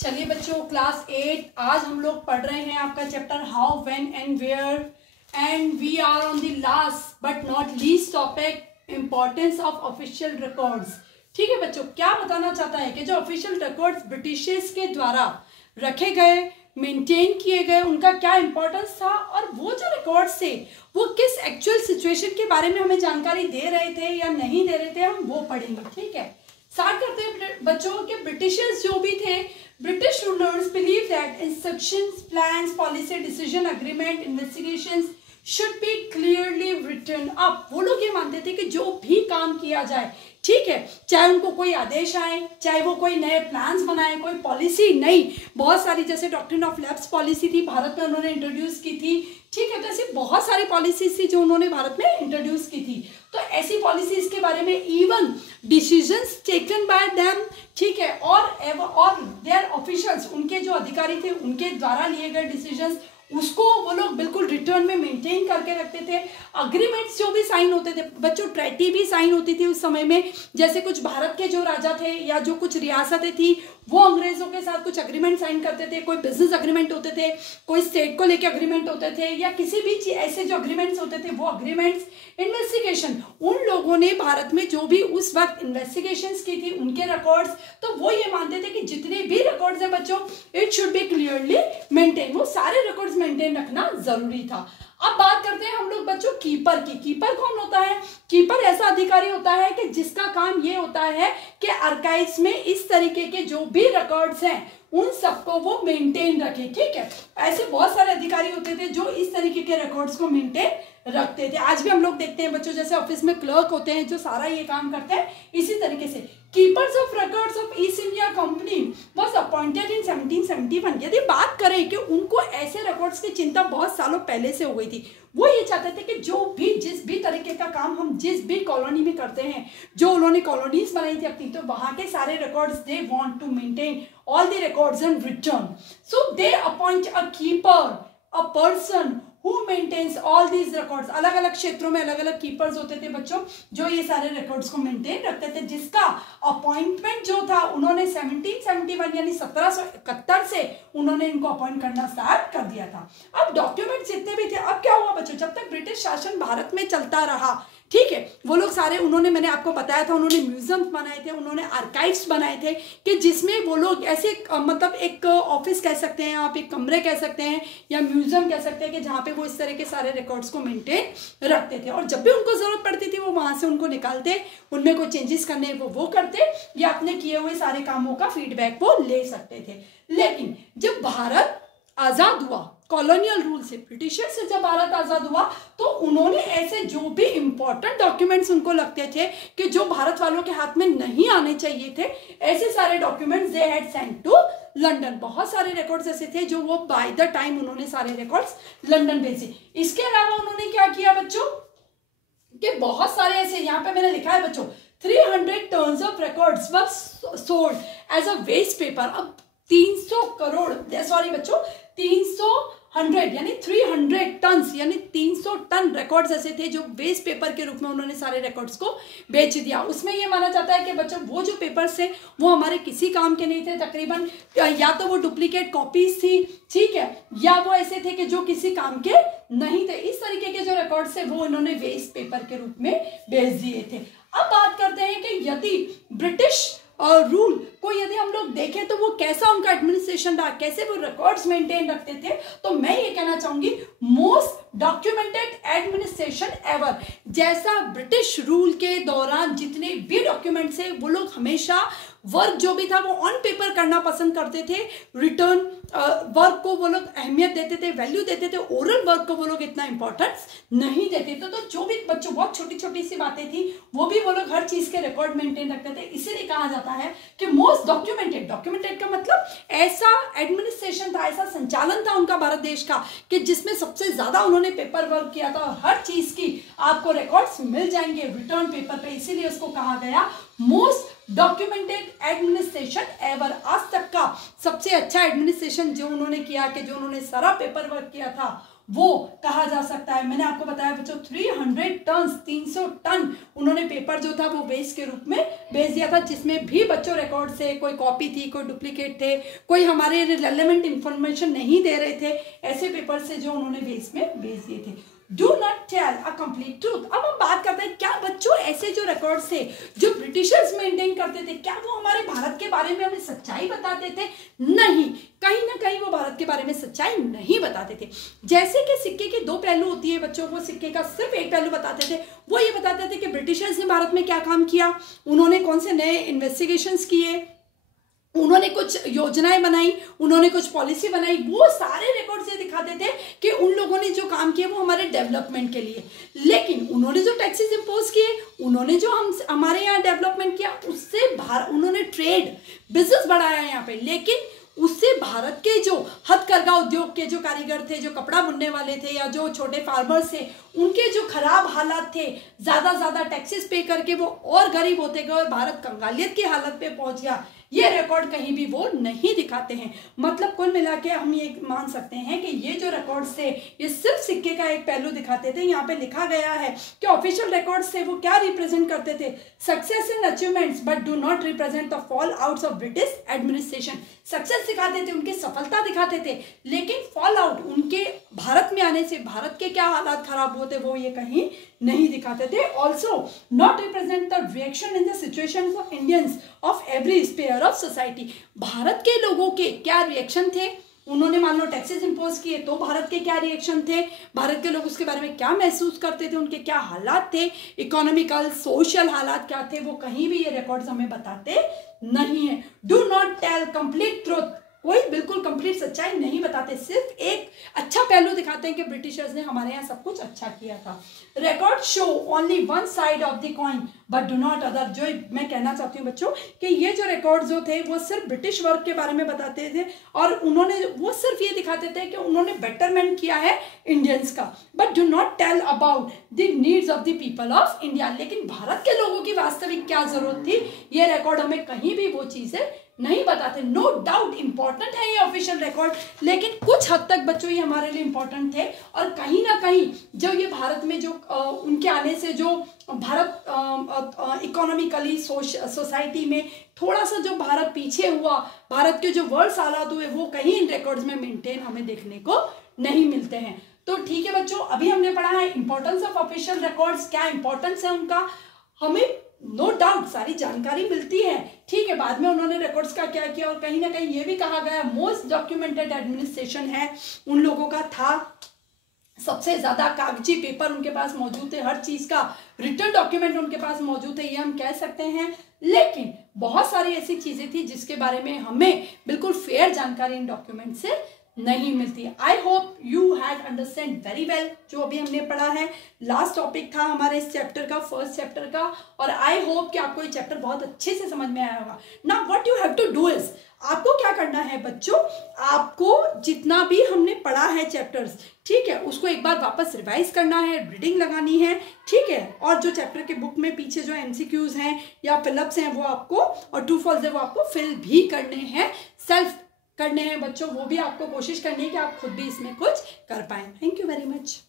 चलिए बच्चों, क्लास 8 आज हम लोग पढ़ रहे हैं आपका chapter how, when and where, and we are on the last but not least topic, importance of official records. ठीक है बच्चों, क्या बताना चाहता है कि जो ऑफिशियल रिकॉर्ड्स ब्रिटिशर्स के द्वारा रखे गए, मेंटेन किए गए, उनका क्या इंपॉर्टेंस था और वो जो रिकॉर्ड्स थे वो किस एक्चुअल सिचुएशन के बारे में हमें जानकारी दे रहे थे या नहीं दे रहे थे, हम वो पढ़ेंगे। ठीक है, स्टार्ट करते हैं बच्चों के ब्रिटिशर्स जो भी थे, British rulers believe that instructions, plans, policy, decision, agreement, investigations should be clearly written up. वो लोग ये मानते थे कि जो भी काम किया जाए, ठीक है, चाहे उनको कोई आदेश आए, चाहे वो कोई नए प्लान्स बनाए, कोई पॉलिसी नई, बहुत सारी जैसे डॉक्ट्रिन ऑफ लैप्स पॉलिसी थी भारत में उन्होंने इंट्रोड्यूस की थी। ठीक है, तो ऐसी बहुत सारी पॉलिसीज थी जो उन्होंने भारत में इंट्रोड्यूस की थी। तो ऐसी पॉलिसीज के बारे में even decisions taken by them, ठीक है, और देयर ऑफिशियल्स, उनके जो अधिकारी थे उनके द्वारा लिए गए डिसीजंस, उसको वो लोग बिल्कुल रिटर्न में मेंटेन करके रखते थे। अग्रीमेंट्स जो भी साइन होते थे बच्चों, ट्रेटी भी साइन होती थी उस समय में, जैसे कुछ भारत के जो राजा थे या जो कुछ रियासतें थी वो अंग्रेजों के साथ कुछ अग्रीमेंट साइन करते थे। कोई बिजनेस अग्रीमेंट होते थे, कोई स्टेट को लेके अग्रीमेंट होते थे, या किसी भी ऐसे जो अग्रीमेंट्स होते थे वो अग्रीमेंट्स। इन्वेस्टिगेशन, उन लोगों ने भारत में जो भी उस वक्त इन्वेस्टिगेशंस की थी उनके रिकॉर्ड्स, तो वो ये मानते थे कि जितने भी रिकॉर्ड्स हैं बच्चों, it should be clearly maintain, वो सारे रिकॉर्ड्स मेंटेन रखना जरूरी था। अब बात करते हैं हम लोग बच्चों कीपर की। कीपर कौन होता है? कीपर ऐसा अधिकारी होता है कि जिसका काम ये होता है कि आर्काइव्स में इस तरीके के जो भी रिकॉर्ड्स हैं उन सबको वो मेंटेन रखे। ठीक है, ऐसे बहुत सारे अधिकारी होते थे जो इस तरीके के रिकॉर्ड्स को मेंटेन रखते थे। आज भी हम लोग देखते हैं बच्चों, जैसे ऑफिस में क्लर्क होते हैं जो सारा ये काम करते हैं, इसी तरीके से keepers of records of east India company was appointed in 1771। यदि बात करें कि उनको ऐसे रिकॉर्ड्स की चिंता बहुत सालों पहले से हो गई थी, वो ये चाहते थे कि जो भी जिस भी तरीके का काम हम जिस भी कॉलोनी में करते हैं, जो उन्होंने कॉलोनीज बनाई थी अपनी, तो वहां के सारे records they want to maintain all the records and return. So they appoint a keeper, a person who maintains all these records. अलग अलग क्षेत्रों में अलग अलग कीपर्स होते थे बच्चों जो ये सारे रिकॉर्ड्स को मेंटेन रखते थे, जिसका अपॉइंटमेंट जो था उन्होंने 1771 यानी 1771 से उन्होंने इनको अपॉइंट करना स्टार्ट कर दिया था। अब डॉक्यूमेंट्स जितने भी थे, अब क्या हुआ बच्चों, जब तक ब्रिटिश शासन भारत में चलता रहा, ठीक है, वो लोग सारे उन्होंने, मैंने आपको बताया था, उन्होंने म्यूजियम्स बनाए थे, उन्होंने आर्काइव्स बनाए थे कि जिसमें वो लोग ऐसे मतलब एक ऑफिस कह सकते हैं आप, एक कमरे कह सकते हैं या म्यूजियम कह सकते हैं कि जहाँ पे वो इस तरह के सारे रिकॉर्ड्स को मेंटेन रखते थे। और जब भी उनको जरूरत पड़ती थी वो वहाँ से उनको निकालते, उनमें कोई चेंजेस करने वो करते, या अपने किए हुए सारे कामों का फीडबैक वो ले सकते थे। लेकिन जब भारत आज़ाद हुआ कॉलोनियल रूल से, ब्रिटिशर से जब भारत आजाद हुआ, तो उन्होंने ऐसे जो भी इंपॉर्टेंट डॉक्यूमेंट्स उनको लगते थे कि जो भारत वालों के हाथ में नहीं आने चाहिए थे, ऐसे सारे documents they had sent to London. बहुत सारे रिकॉर्ड्स ऐसे थे जो वो बाय द टाइम उन्होंने सारे रिकॉर्ड्स लंदन भेजे। इसके अलावा उन्होंने क्या किया बच्चों कि बहुत सारे ऐसे, यहाँ पे मैंने लिखा है बच्चों, 300 tons of records were sold as a waste paper. अब 300 करोड़, सॉरी बच्चों, 300 यानी 300 टन्स यानी 300 टन रिकॉर्ड्स ऐसे थे जो वेस्ट पेपर के रूप में उन्होंने सारे रिकॉर्ड्स को बेच दिया। उसमें ये माना जाता है कि बच्चों वो जो पेपर्स थे वो हमारे किसी काम के नहीं थे तकरीबन, या तो वो डुप्लीकेट कॉपीज थी, ठीक है, या वो ऐसे थे कि जो किसी काम के नहीं थे। इस तरीके के जो रिकॉर्ड्स थे वो इन्होंने वेस्ट पेपर के रूप में बेच दिए थे। अब बात करते हैं कि यदि ब्रिटिश रूल को यदि हम लोग देखें तो वो कैसा उनका एडमिनिस्ट्रेशन रहा, कैसे वो रिकॉर्ड्स मेंटेन रखते थे, तो मैं ये कहना चाहूंगी मोस्ट डॉक्यूमेंटेड एडमिनिस्ट्रेशन एवर। जैसा ब्रिटिश रूल के दौरान जितने भी डॉक्यूमेंट्स है वो लोग हमेशा वर्क जो भी था वो ऑन पेपर करना पसंद करते थे, रिटर्न वर्क को वो लोग अहमियत देते थे, वैल्यू देते थे, ओरल वर्क को वो लोग इतना इंपॉर्टेंस नहीं देते थे। तो जो भी बच्चों बहुत छोटी छोटी सी बातें थी वो भी वो लोग हर चीज के रिकॉर्ड मेंटेन रखते थे। इसीलिए कहा जाता है कि मोस्ट डॉक्यूमेंटेड का मतलब ऐसा एडमिनिस्ट्रेशन था, ऐसा संचालन था उनका भारत देश का कि जिसमें सबसे ज्यादा उन्होंने पेपर वर्क किया था। हर चीज की आपको रिकॉर्ड्स मिल जाएंगे रिटर्न पेपर पे, इसीलिए उसको कहा गया मोस्ट डॉक्यूमेंटेड एडमिनिस्ट्रेशन एवर। आज तक का सबसे अच्छा एडमिनिस्ट्रेशन जो उन्होंने किया, कि जो उन्होंने सारा पेपर वर्क किया था, वो कहा जा सकता है। मैंने आपको बताया बच्चों 300 टन 300 टन उन्होंने पेपर जो था वो वेस्ट के रूप में भेज दिया था, जिसमें भी बच्चों रिकॉर्ड से कोई कॉपी थी, कोई डुप्लीकेट थे, कोई हमारे रिलेवेंट इंफॉर्मेशन नहीं दे रहे थे, ऐसे पेपर से जो उन्होंने वेस्ट में भेज दिए थे। Do not tell a complete truth. अब हम बात करते हैं क्या बच्चों ऐसे जो रिकॉर्ड्स थे जो ब्रिटिशर्स मेंटेन करते थे, क्या वो हमारे भारत के बारे में हमें सच्चाई बताते थे? नहीं, कहीं ना कहीं वो भारत के बारे में सच्चाई नहीं बताते थे। जैसे कि सिक्के के दो पहलू होती है बच्चों, वो सिक्के का सिर्फ एक पहलू बताते थे। वो ये बताते थे कि ब्रिटिशर्स ने भारत में क्या काम किया, उन्होंने कौन से नए इन्वेस्टिगेशंस किए, उन्होंने कुछ योजनाएं बनाई, उन्होंने कुछ पॉलिसी बनाई। वो सारे रिकॉर्ड्स ये दिखाते थे कि उन लोगों ने जो काम किया वो हमारे डेवलपमेंट के लिए। लेकिन उन्होंने जो टैक्सेस इंपोज किए, उन्होंने जो हमारे यहाँ डेवलपमेंट किया, उससे उन्होंने ट्रेड बिजनेस बढ़ाया यहाँ पे, लेकिन उससे भारत के जो हथकरघा उद्योग के जो कारीगर थे, जो कपड़ा बुनने वाले थे या जो छोटे फार्मर्स थे, उनके जो खराब हालात थे, ज्यादा टैक्सेस पे करके वो और गरीब होते गए और भारत कंगालियत की हालत पे पहुंच गया। ये रिकॉर्ड कहीं भी वो नहीं दिखाते हैं। मतलब कुल मिला के हम ये मान सकते हैं कि ये जो रिकॉर्ड्स थे ये सिर्फ सिक्के का एक पहलू दिखाते थे। यहाँ पे लिखा गया है कि ऑफिशियल रिकॉर्ड्स थे वो क्या रिप्रेजेंट करते थे, success and achievements but do not represent the fall outs of British administration. Success दिखाते थे, उनकी सफलता दिखाते थे, लेकिन फॉल आउट उनके भारत में आने से भारत के क्या हालात खराब होते वो ये कहीं नहीं दिखाते थे। Also not represent the reaction in the situations of Indians of every sphere of society. Bharat के लोगों के क्या रिएक्शन थे, उन्होंने मान लो टैक्सेस इंपोज किए तो भारत के क्या रिएक्शन थे, भारत के लोग उसके बारे में क्या महसूस करते थे, उनके क्या हालात थे, इकोनॉमिकल सोशल हालात क्या थे, वो कहीं भी ये रिकॉर्ड्स हमें बताते नहीं है। Do not tell complete truth, कोई बिल्कुल कंप्लीट सच्चाई नहीं बताते, सिर्फ एक अच्छा पहलू दिखाते हैं कि ब्रिटिशर्स ने हमारे यहाँ सब कुछ अच्छा किया था। Record show only one side of the coin but do not other. जो मैं कहना चाहती हूँ बच्चों कि ये जो रिकॉर्ड जो थे वो सिर्फ ब्रिटिश वर्क के बारे में बताते थे और उन्होंने वो सिर्फ ये दिखाते थे कि उन्होंने बेटरमेंट किया है इंडियंस का, but do not tell about the needs of the people of India. लेकिन भारत के लोगों की वास्तविक क्या जरूरत थी, ये रिकॉर्ड हमें कहीं भी वो चीजें नहीं बताते। नो डाउट इंपॉर्टेंट है ये ऑफिशियल रिकॉर्ड, लेकिन कुछ हद तक बच्चों ये हमारे लिए इंपॉर्टेंट थे और कहीं ना कहीं जो ये भारत में जो उनके आने से जो भारत इकोनॉमिकली सोसाइटी में थोड़ा सा जो भारत पीछे हुआ, भारत के जो वर्ल्ड हालात हुए वो कहीं इन रिकॉर्ड्स में मेंटेन हमें देखने को नहीं मिलते हैं। तो ठीक है बच्चों, अभी हमने पढ़ा है इंपॉर्टेंस ऑफ ऑफिशियल रिकॉर्ड्स, क्या इंपॉर्टेंस है उनका, हमें नो डाउट सारी जानकारी मिलती है। ठीक है, बाद में उन्होंने रिकॉर्ड्स का क्या किया और कहीं ना कहीं ये भी कहा गया मोस्ट डॉक्यूमेंटेड एडमिनिस्ट्रेशन है उन लोगों का था, सबसे ज्यादा कागजी पेपर उनके पास मौजूद थे, हर चीज का रिटर्न डॉक्यूमेंट उनके पास मौजूद है, ये हम कह सकते हैं। लेकिन बहुत सारी ऐसी चीजें थी जिसके बारे में हमें बिल्कुल फेयर जानकारी इन डॉक्यूमेंट से नहीं मिलती। I hope you had understand very well जो अभी हमने पढ़ा है। लास्ट टॉपिक था हमारे इस चैप्टर का, फर्स्ट चैप्टर का, और आई होप कि आपको ये चैप्टर बहुत अच्छे से समझ में आया होगा। Now what you have to do is, आपको क्या करना है बच्चों, आपको जितना भी हमने पढ़ा है चैप्टर्स, ठीक है, उसको एक बार वापस रिवाइज करना है, रीडिंग लगानी है, ठीक है, और जो चैप्टर के बुक में पीछे जो एमसीक्यूज हैं या फिलअप्स हैं वो आपको, और ट्रू फॉल्स है वो आपको फिल भी करने हैं, सेल्फ करने हैं बच्चों, वो भी आपको कोशिश करनी है कि आप खुद भी इसमें कुछ कर पाएं। Thank you very much.